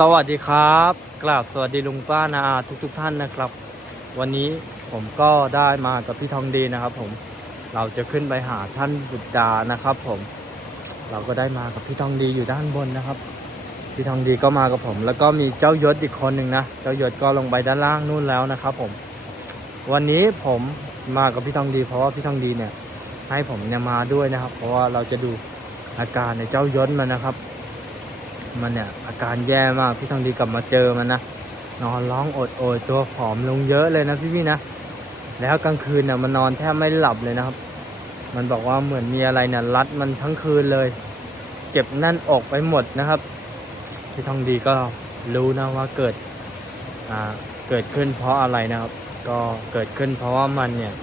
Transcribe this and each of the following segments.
สวัสดีครับกราบสวัสดีลุงป้านาอาทุกทุกท่านนะครับ วันนี้ผมก็ได้มากับพี่ทองดีนะครับ ผมเราจะขึ้นไปหาท่านบุตรดานะครับ ผม เราก็ได้มากับพี่ทองดีอยู่ด้านบนนะครับ พี่ทองดีก็มากับผม แล้วก็มีเจ้ายศอีกคนหนึ่งนะเจ้ายศก็ลงไปด้านล่างนู่นแล้วนะครับ ผม วันนี้ผมมากับพี่ทองดี เพราะว่าพี่ทองดีเนี่ย ให้ผมเนี่ยมาด้วยนะครับ เพราะว่าเราจะดูอาการในเจ้ายศมันนะครับ มันเนี่ย อาการแย่มากพี่ทองดีกลับมาเจอมันนะนอนร้องอดโอยตัวผอมลงเยอะเลยนะพี่พี่นะแล้วกลางคืนเนี่ยมันนอนแทบไม่หลับเลยนะครับ มันบอกว่าเหมือนมีอะไรเนี่ยรัดมันทั้งคืนเลย เจ็บแน่นอกไปหมดนะครับ พี่ทองดีก็รู้นะว่าเกิดอ่าเกิดขึ้นเพราะอะไรนะครับ ก็เกิดขึ้นเพราะว่ามันเนี่ย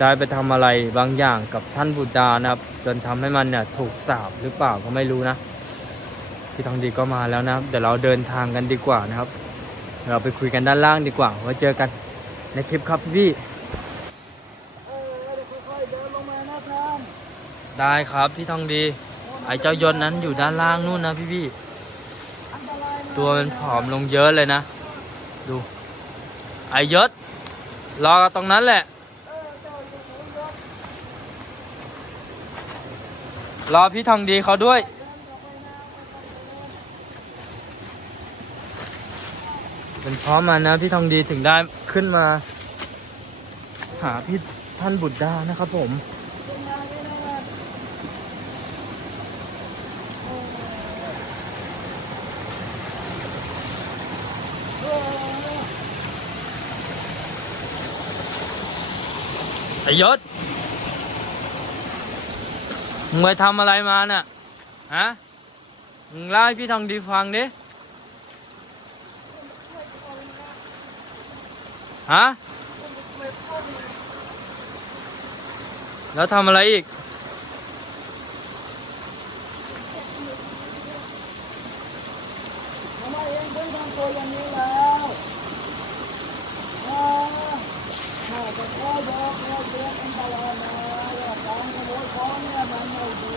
ได้ไปทำอะไรบางอย่างกับท่านบุตรดานะครับ จนทำให้มันเนี่ยถูกสาปหรือเปล่าก็ไม่รู้นะ พี่ทองดีก็มาแล้วนะครับ เดี๋ยวเราเดินทางกันดีกว่านะครับ เราไปคุยกันด้านล่างดีกว่าไว้เจอกันในคลิปครับพี่พี่ได้ครับพี่ทองดี ไอ้เจ้ายศนั้นอยู่ด้านล่างนู่นนะพี่พี่ตัวมันผอมลงเยอะเลยนะ ดู ไอ้ยศรอตรงนั้นแหละ รอพี่ทองดีเขาด้วย เดินต่อไปนะค่อยๆ เป็นเพราะมันนะพี่ทองดีถึงได้ขึ้นมา หาพี่ท่านบุตรดานะครับผมลงมานี่นะครับเออเออไอ้ยศมึงไปทำอะไรมาน่ะ ฮะ มึงเล่าให้พี่ทองดีฟังดิ ฮะแล้วทำอะไรอีก ทำไมเองถึงทำตัวอย่างนี้แล้วข้าจะขอบอกเรื่องอันตรายนะว่าการขโมยของเนี่ยมันไม่ดี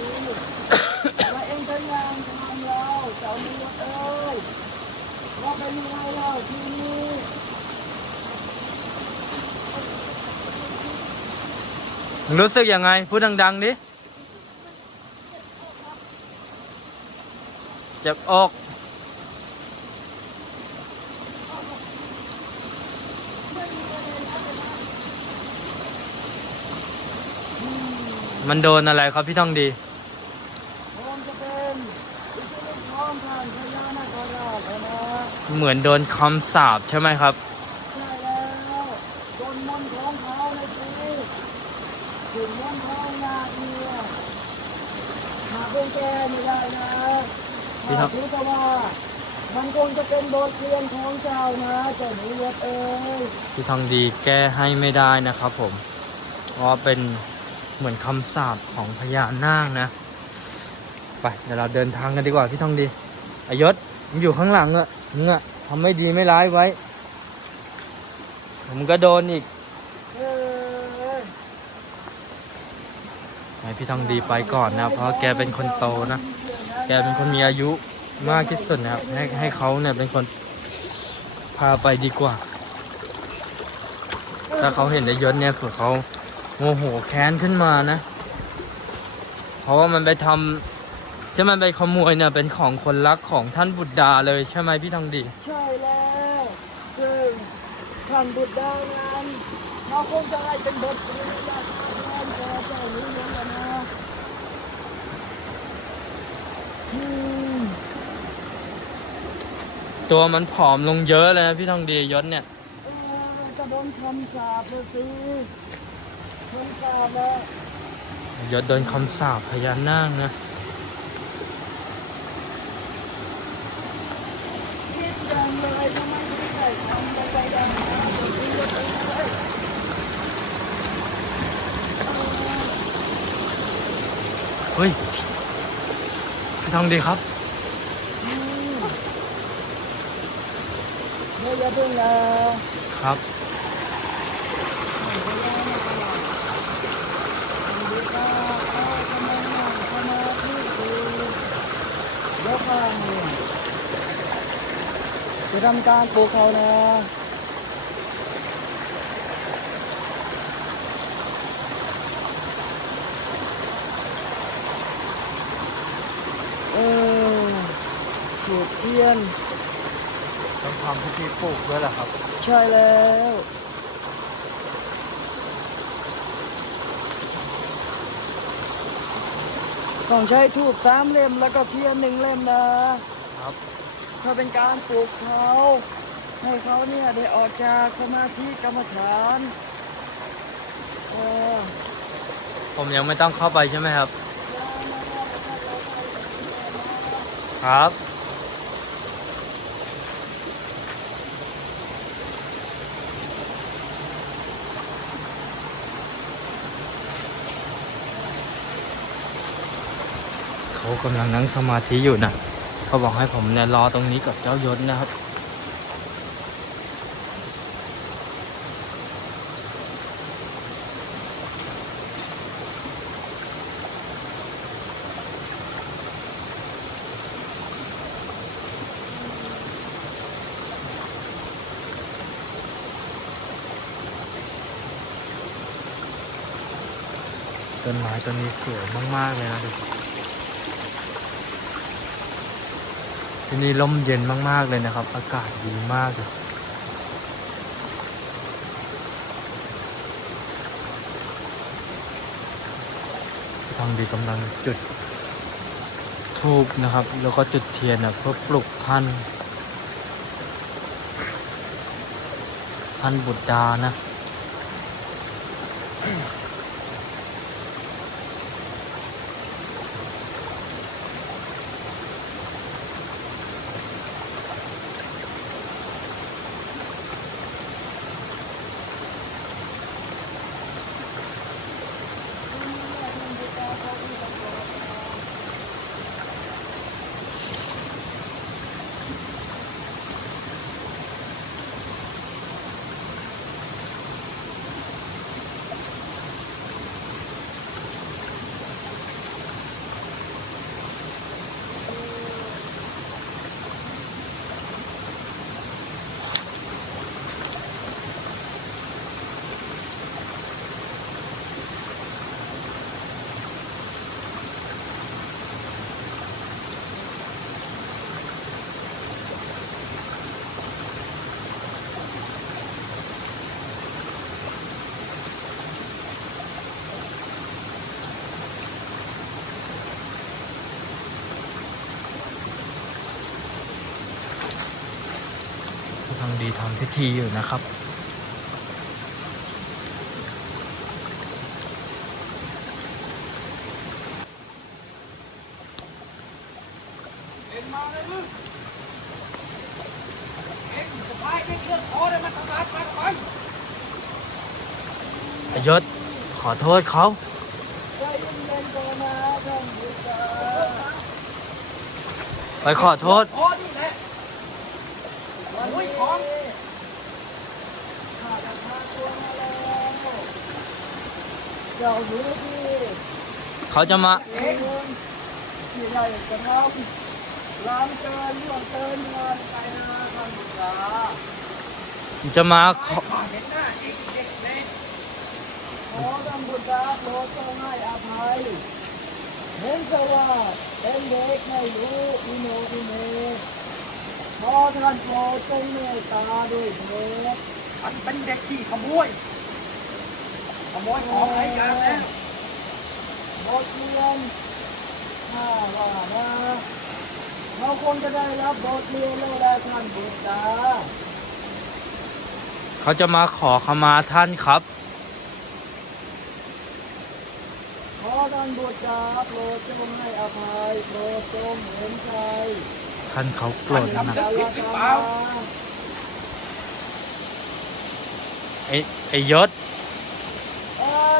ว่เองเป็นงทำแล้วเจ้ามีเอ้ยว่าเป็นยังไงเล่าทีนี้ มึง รู้สึกยังไง พูดดัง ๆ ดิเจ็บอกมันโดนอะไรครับพี่ท่องดีเป็นอิทธิฤทธิ์ของท่านพญานาคราชนะเหมือนโดนคำสาปใช่ไหมครับ ใช่แล้วจนมนต์ของเขาในชีถึงมนต์ของนาเนี่ยหาเป็นแก้ไม่ได้นะ พี่ครับ ถ้าถือแต่ว่ามันค งจะเป็นบทเรียนของเจ้านะเจ้าหนูเลือดเอ้ยพี่ทองดีแก้ให้ไม่ได้นะครับผมเพราะเป็นเหมือนคำสาปของพญานาคนะ ไปเดี๋ยวเราเดินทางกันดีกว่าพี่ทองดีอายศมึงอยู่ข้างหลังอะมึงอะทำไม่ดีไม่ร้ายไว้ ผมก็โดนอีกให้พี่ทองดีไปก่อนนะ เพราะแกเป็นคนโตนะ แกเป็นคนมีอายุ มากที่สุดนะครับ ให้ให้เขาเนี่ยเป็นคนพาไปดีกว่า ถ้าเขาเห็นไอ้ยศเนี่ยเผื่อเขาโมโหแค้นขึ้นมานะ เพราะว่ามันไปทำที่มันไปขโมยเนี่ยเป็นของคนรักของท่านบุตรดาเลยใช่ไหมพี่ทองดี ใช่แล้วซึ่งท่านบุตรดานั้นเราคงจะให้เป็นบทเรียนจากท่านแก่เจ้าหนูเลือดแล้วนะ ตัวมันผอมลงเยอะเลยนะพี่ทองดียศเนี่ยเออจะโดนคำสาปเลยสิคำสาปแล้วยศโดนคำสาปพญานาคนะคิดอย่างไรทำไมไม่ได้ทำไปอย่างนั้นเฮ้ยพี่ทองดีครับ อืมเดี๋ยว อย่าเพิ่งนะครับยกพลังเนี่ยจะทำการปลูกเขานะเออถูกเทียน ต้องทำพิธีปลูกด้วยเหรอครับ ใช่แล้วต้องใช้ทูบสามเล่มแล้วก็เทียนหนึ่งเล่มนะครับถ้าเป็นการปลูกเขา ให้เขาเนี่ยได้ออกจากสมาธิกรรมฐานเออผมยังไม่ต้องเข้าไปใช่ไหมครับ ครับ เขากำลังนั่งสมาธิอยู่นะเขาบอกให้ผมเนี่ยรอตรงนี้กับเจ้ายศนะครับต้นไม้ต้นนี้สวยมาก ๆ เลยนะดู ที่นี่ร่มเย็นมาก ๆ เลยนะครับ อากาศดีมากเลยทองดีกำลังจุดทูบนะครับ แล้วก็จุดเทียนนะเพื่อปลุกท่าน ท่านบุตรดานะ ดีทำพิธีอยู่นะครับเอ็นมาเลยมึงเอ็นสบายไม่เลือกคอเลยมันทำงานมาก่อนยศขอโทษเขาไปขอโทษ พอนี่แหละวันนี้ข้าจะพาตัวมาแล้ว เจ้าหนูที่เขาจะมาเองที่ไรจะทำล้างเกินล่วงเกินงานไปนะท่านบุตรจะมาขอเห็นหน้าเด็กเด็กเล็กขอท่านบุตรโปรดทรงให้อภัยเห็นแต่ว่าเป็นเด็กไม่รู้อิโนอิเนขอท่านโปรดทรงเมตตาด้วยเถิดมันเป็นเด็กที่ขโมยข โมยของอะไรอย่างแล้วบทเรียนถ้าว่านะเราคงจะได้รับบทเรียนแล้วแหละท่านบุตรเขาจะมาขอขมาท่านครับ ขอท่านบุตรโปรดจงให้อภัยโปรดจงเห็นใจท่านเขาโกรธนะจะละทำมาไอ้ไอ้ยศเออเจ้าหนู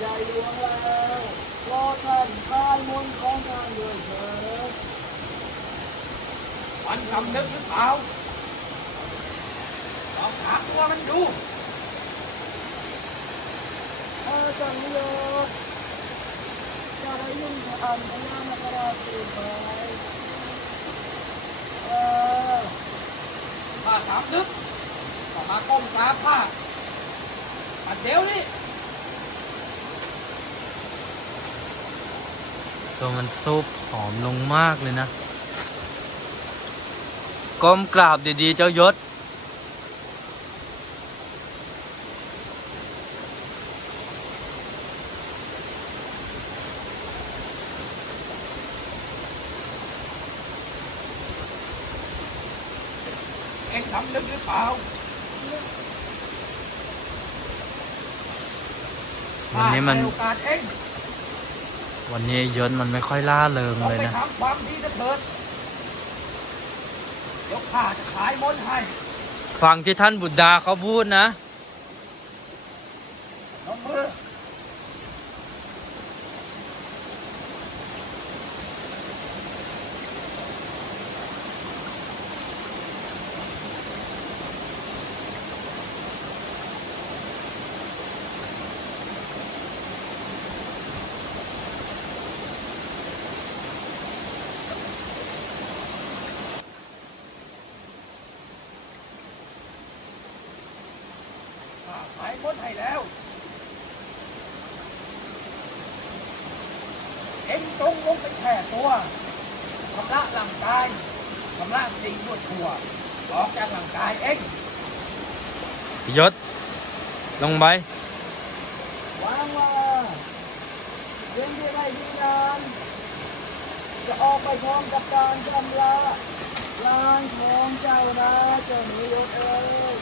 กราบดีดีๆสิเป็นไงล่ะอาท่านบุตรข้าว่าางแล้วรอท่านคลายมนต์ของท่านด้วยเถิดมันสำนึกหรือเปล่าลองถามตัวมันดูอาจารย์โยกจะได้ยินคำพญานคราชไปเออถ้าสำนึกก็มาก้มกราบผ้าอันเดี๋ยวนี้ ตัวมันซุบผอมลงมากเลยนะ ก้มกราบดีๆ เจ้ายศ เองสำนึกหรือเปล่าวันนี้มันถ้าให้โอกาสเอง วันนี้ยศมันไม่ค่อยล่าเริงเราเลยไปนะทำความดีจะเถิดเดี๋ยวข้าจะขายมนต์ให้ ฟังที่ท่านบุตรดาเขาพูดนะ ข้าขายมดให้แล้ว เอ็งจงลงไปแช่ตัวชำระร่างกายชำระสิ่งทั่วทั่วออกจากร่างกายเอ็งยศลงไปวางว่าเย็นที่ได้ดีนานจะออกไปพร้อมกับการชำระล้างของเจ้านะเจ้าหนูยศเอ้ย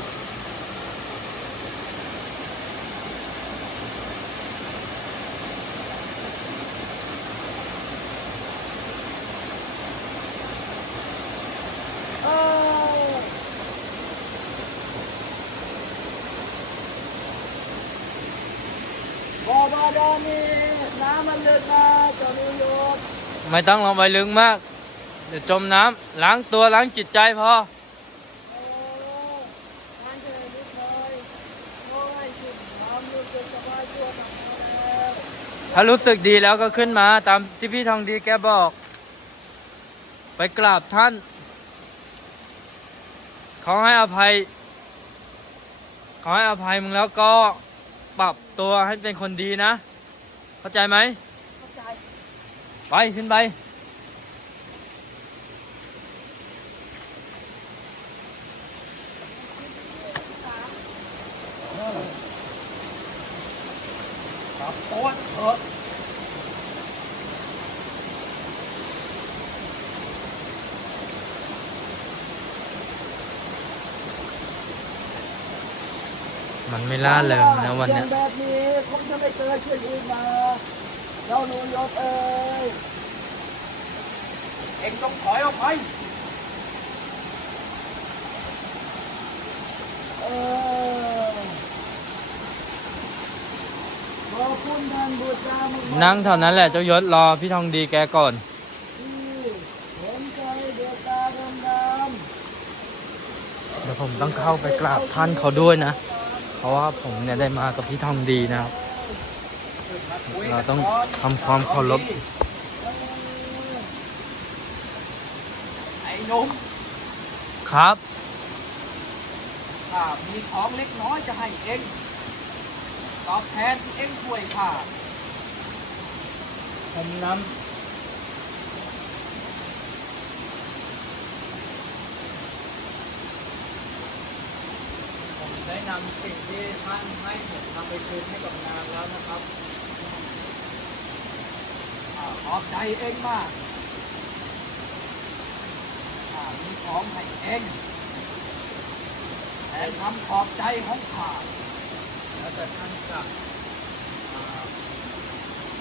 เอ้ยบ่อบาดาล นี่น้ำมันลึกนะเจ้าหนูยศไม่ต้องลงไปลึกมาก เดี๋ยวจมน้ำล้างตัวล้างจิตใจพอโอ้ท่านเจอลูกเลยโอ้ยสุดความรู้สึกสบายตัวกลับมาแล้วถ้ารู้สึกดีแล้วก็ขึ้นมาตามที่พี่ทองดีแกบอก ไปกราบท่านเขาให้อภัยเขาให้อภัยมึงแล้วก็ปรับตัวให้เป็นคนดีนะ เข้าใจไหมเข้าใจ ไป ขึ้นไป ครับโอ๊ตเถอะ มัน ไม่ล่าเริงนะวันเนี้ยรื่องแบบนี้คงจะไม่เกิดขึ้นอีกนะเจ้าหนูยศเอ้ยเอ็งต้องถอยออกไปเออขอบคุณท่านบูชามากๆนั่งเท่านั้นแหละเจ้ายศรอพี่ทองดีแกก่อน ที่เห็นใจเดือดตาดำดำเดี๋ยวผมต้องเข้าไปกราบท่านเขาด้วยนะ เเพราะว่าผมเนี่ยได้มากับพี่ทองดีนะครับ เราต้องทำความเคารพไอ้นุ่มครับข้ามีของเล็กน้อยจะให้เองตอบแทนที่เอ็งช่วยข้าผมน้ำ ได้นำสิ่งที่ท่านให้ผมนำไปคืนให้กับงานแล้วนะครับข้าขอบใจเองมากข้ามีของให้เองแต่คำขอบใจของข้าแล้วแต่ท่านจะอ่า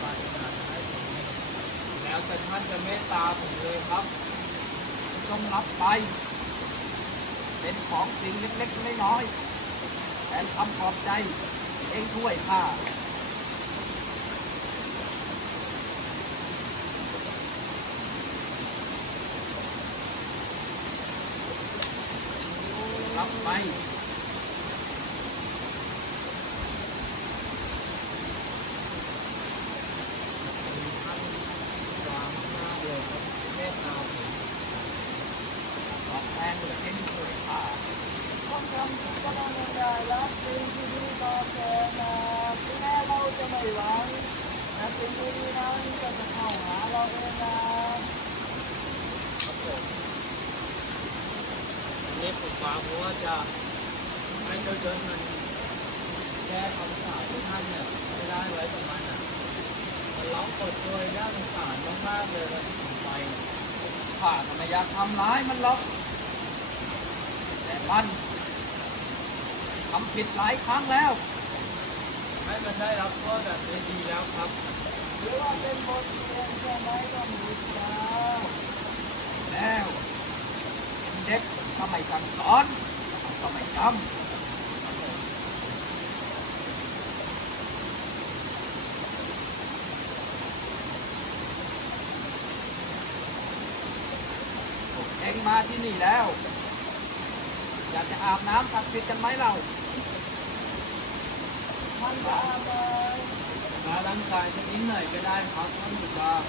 ปรารถนาให้ผมแล้วแต่ท่านจะเมตตาผมเลยครับจงรับไป เป็นของสิ่งเล็กๆน้อยๆ แต่คำขอบใจ เองช่วยข้ารับไป ผมมาเพราะว่าจะให้เจ้าเจ้ามันแก้คำสาปที่ท่านเนี่ยไม่ได้ไว้กับมันอะมันร้องกดโดยน่าสงสารมากๆเลยวันที่ผมไปข้าก็ไม่อยากทำร้ายมันหรอกแต่มันทำผิดหลายครั้งแล้ว ให้มันได้รับโทษแบบนี้ดีแล้วครับหรือว่าเป็นบทเรียนใช่ไหมก็มีแล้วเป็นเด็ก ก็ไม่สั่งสอนก็ไม่จำพวกเองมาที่นี่แล้ว อยากจะอาบน้ำศักดิ์สิทธิ์กันไหมเรามันจะอาบเลยมาร่างกายสักนิดหน่อยก็ได้ครับท่านผู้ชม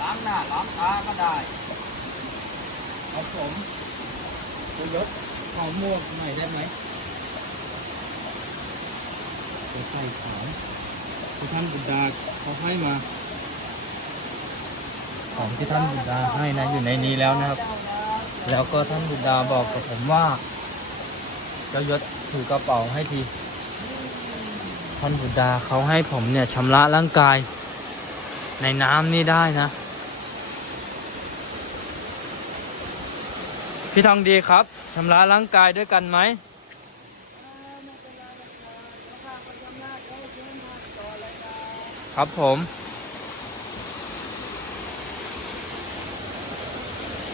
ล้างหน้าล้างตาก็ได้ ครับผมจะยศขอหมวกหน่อยได้ไหมใส่ขาวที่ท่านบุตรดาเขาให้มา ของที่ท่านบุตรดาให้นะอยู่ในนี้แล้วนะครับ แล้วก็ท่านบุตรดาบอกกับผมว่าเจ้ายศถือกระเป๋าให้ที ท่านบุตรดาเขาให้ผมเนี่ยชำระร่างกาย ในน้ำนี่ได้นะ พี่ทองดีครับชำระร่างกายด้วยกันไหมครับผม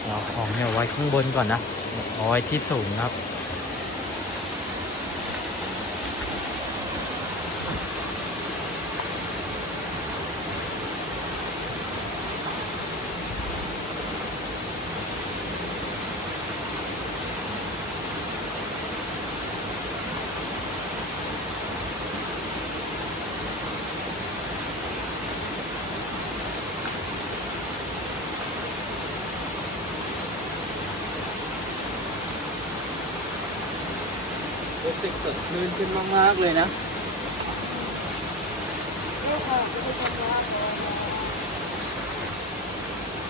เราของเนี่ยไวข้างบนก่อนนะเอาไว้ที่สูงครับ เดี๋ยวข้าจะไปทำงานก่อนนะ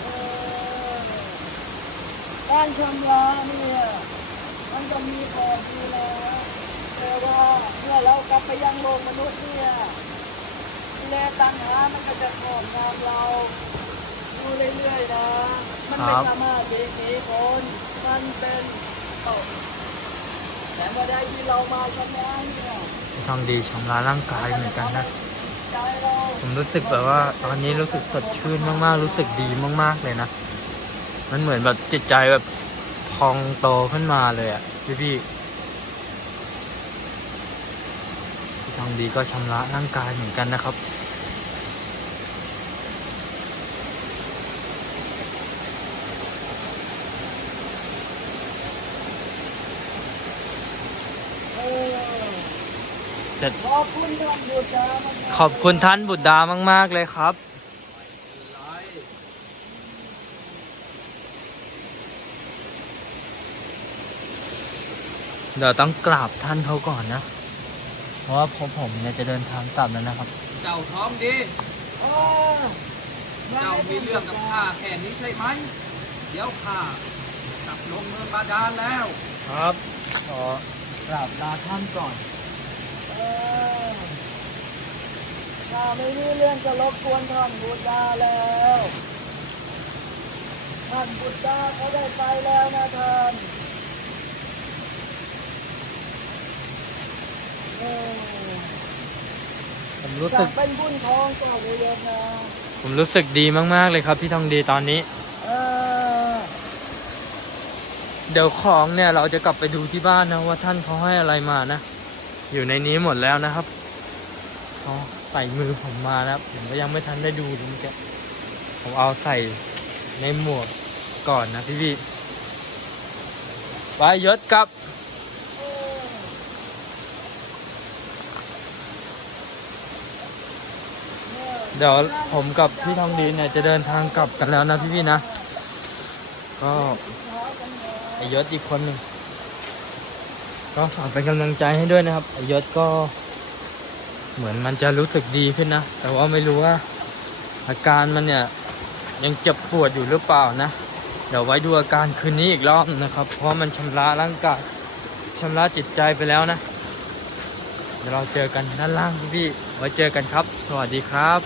เออการชำระเนี่ยมันจะมีขอบอยู่แล้วแต่ว่าเมื่อเรากลับไปยังโลกมนุษย์เนี่ยกิเลสตัณหามันก็จะครอบงำเราอยู่เรื่อยๆนะ มันไม่ครับสามารถหลีกหนีพ้นมันเป็นตกแต่เมื่อใดที่เรามาชำระเนี่ยพี่ทองดีชำระร่างกายเหมือนกันนะใจเราผมรู้สึกแบบว่าตอนนี้รู้สึกสดชื่นมากๆ รู้สึกดีมากๆเลยนะ มันเหมือนแบบจิตใจแบบพองโตขึ้นมาเลยอะพี่พี่พี่ทองดีก็ชำระร่างกายเหมือนกันนะครับ เออ เสร็ จขอบคุณท่านบูชามันขอบคุณท่านบุตรดามาก ๆ เลยครับ เดี๋ยวต้องกราบท่านเขาก่อนนะ เพราะว่าผมผมเนี่ยจะเดินทางกลับแล้วนะครับ เจ้าท้องดีเออเจ้ามีเรื่องกับข้าแค่นี้ใช่ไหม เดี๋ยวข้ากลับลงเมืองบาดาลแล้ว ครับ ขอกราบลาท่านก่อน เออข้าไม่มีเรื่องจะรบกวนท่านบูชาแล้วท่านบูชาเขาได้ไปแล้วนะท่านเออผมรู้จะสึกเป็นบุญของเจ้าเลยนะผมรู้สึกดีมาก ๆ เลยครับพี่ทองดีตอนนี้เออเดี๋ยวของเนี่ยเราจะกลับไปดูที่บ้านนะว่าท่านเขาให้อะไรมานะ อยู่ในนี้หมดแล้วนะครับเขาใส่มือผมมานะครับผมก็ยังไม่ทันได้ดูเลยเมื่อกี้ผมเอาใส่ในหมวกก่อนนะพี่พี่ไปยศกับเดี๋ยวผมกับพี่ทองดีเนี่ยจะเดินทางกลับกันแล้วนะพี่พี่นะ ก็ไอยศอีกคนหนึ่ง ก็ฝากเป็นกำลังใจให้ด้วยนะครับยศก็เหมือนมันจะรู้สึกดีขึ้นนะ แต่ว่าไม่รู้ว่า อาการมันเนี่ย ยังเจ็บปวดอยู่หรือเปล่านะ เดี๋ยวไว้ดูอาการคืนนี้อีกรอบนะครับ เพราะมันชำระร่างกายชำระจิตใจไปแล้วนะ เดี๋ยวเราเจอกันด้านล่างพี่ๆไว้เจอกันครับ สวัสดีครับ